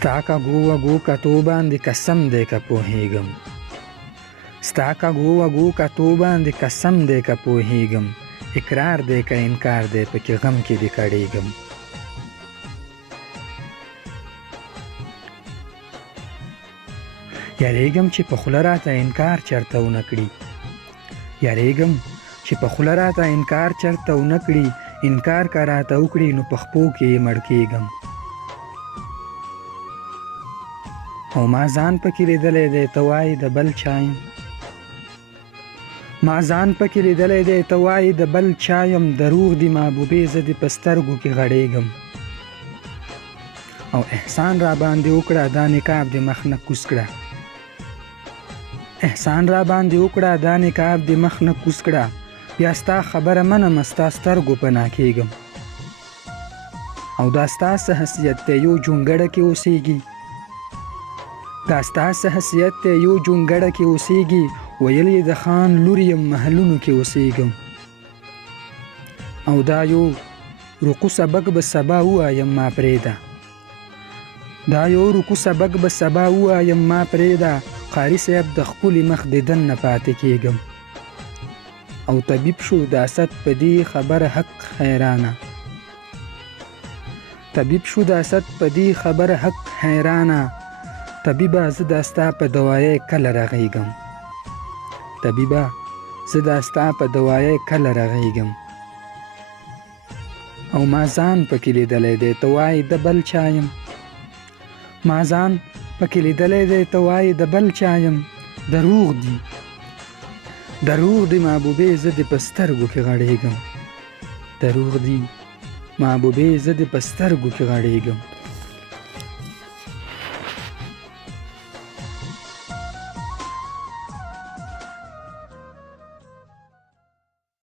ستا کږو وږو کتو باندې قسم دی که پوهېږم، ستا کږو وږو کتو باندې قسم دی که پوهېږم، اقرار دی که انکار دی پکې غم کې دې کړېږم. یاریږم چې په خوله راته انکار چرته ونه کړي، یاریږم چې په خوله راته انکار چرته ونه کړي، انکار که راته وکړي نو په خپو کې یې مړ کېږم. او ما ځان پکې لیدلی دی ته وایې د بل چا یم، ما ځان پکې لیدلی دی ته وایې د بل چا یم، دروغ دي محبوبې زه دې په سترګو کې غړېږم. او احسان را باندې وکړه دا نقاب دې مخ نه کوز کړه، احسان را باندې وکړه دا نقاب دې مخ نه کوز کړه، بیا ستا خبره منم ستا سترګو پناه کېږم. او دا ستا څه حیثیت دی یو جونګړه کې اوسېږي، دا ستا څه حیثیت دی یو جونګړه کې اوسېږي، ویل یې د خان لور یم محلونو کې اوسېږم. او دا یو رکو سبق به سبا ووایم ما پرېږده، دا یو رکو سبق به سبا ووایم ما پرېږده، قاري صاحب د ښکلي مخ دیدن نه پاتې کېږم. او طبیب شو د اسد په دې خبره حق حیرانه، طبیب شو د اسد په دې خبره حق حیرانه، طبیبه زه دا ستا په دوایې کله رغېږم، طبیبه زه دا ستا په دوایې کله رغېږم. او ما ځان پکې لیدلی دی ته وایې د بل چا یم، ما ځان پکې لیدلی دی ته وایې د بل چا یم، دروغ دي دروغ دي محبوبې زه دې په سترګو کې غړېږم، دروغ دي محبوبې زه دې په سترګو کې غړېږم.